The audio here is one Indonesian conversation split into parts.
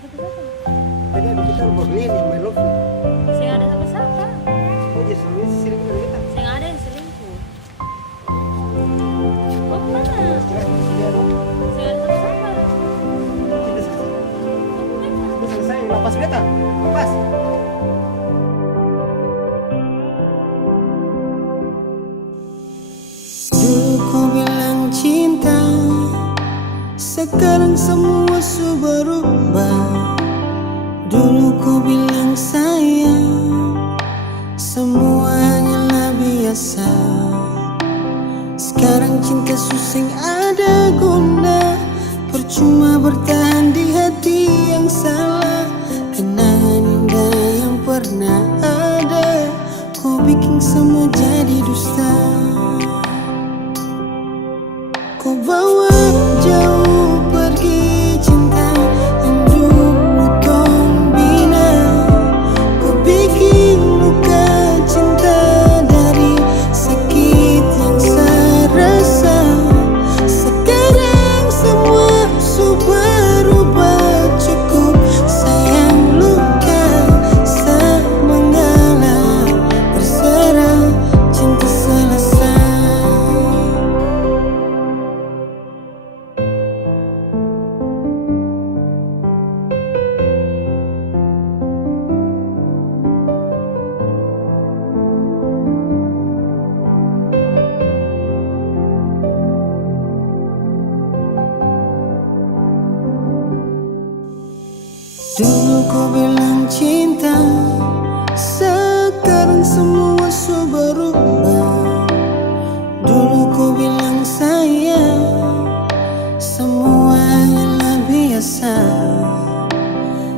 siapa-siapa. Tadi ada kita berlin yang main love. Saya nggak ada siapa-siapa. Oh jadi selama ini sering kita kita. Saya nggak ada yang selingkuh. Oh mana? Dia ada. Saya nggak ada siapa-siapa. Kita selesai. Oh mereka. Kita selesai. Lepas beta. Lepas. Dulu ku bilang cinta, sekarang semua su berubah. Dulu ku bilang sayang, semua hanyalah biasa. Sekarang cinta susah ada guna, percuma bertahan di hati yang salah. Kenangan indah yang pernah ada, ku bikin semua jadi dusta. Kau bawa jauh pergi cinta yang dulu tong bina. Kau bikin luka cinta dari sakit yang saya rasa. Sekarang semua su berubah, cukup sayang luka saya mengalah. Terserah cinta selesai. Dulu ku bilang cinta, sekarang semua su berubah. Dulu ku bilang sayang, semua hanyalah biasa.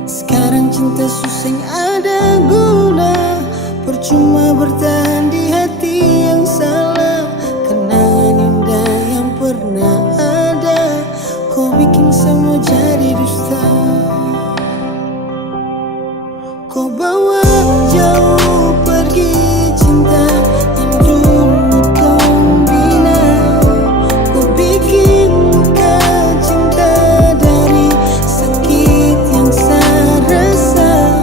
Sekarang cinta susah ada guna, percuma bertahan di hati yang salah. Kenangan indah yang pernah ada, kau bikin semua jadi dusta. Kau bawa jauh pergi cinta yang dulu tong bina. Kau bikin luka cinta dari sakit yang saya rasa.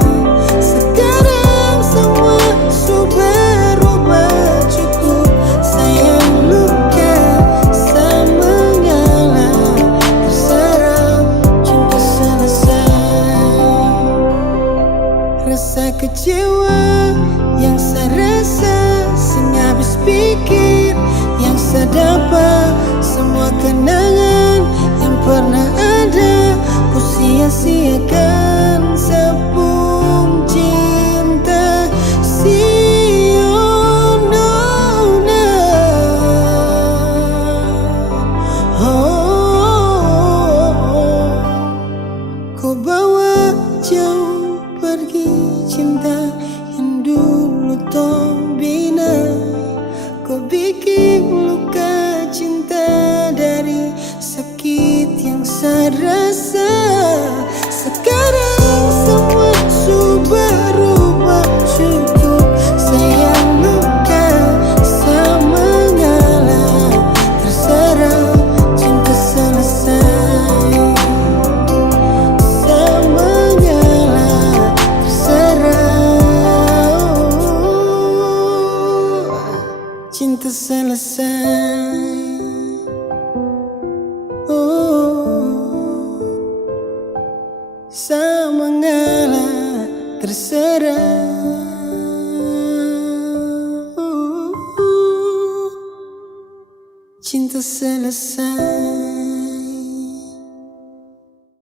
Sekarang semua su berubah, cukup sayang luka saya mengalah. Terserah cinta selesai. Rasa kecewa yang saya rasa, sehingga habis pikir yang saya dapat. Semua kenangan yang pernah ada, ku sia-siakan sepung cinta. Oh no, no. Oh, kau bawa jauh pergi cinta yang dulu tong bina. Kau bikin luka cinta dari sakit yang saya rasa. Sekarang semua su berubah, cukup sayang luka saya mengalah. Terserah cinta selesai. Saya mengalah. Terserah cinta selesai. Saya mengalah. Terserah cinta selesai.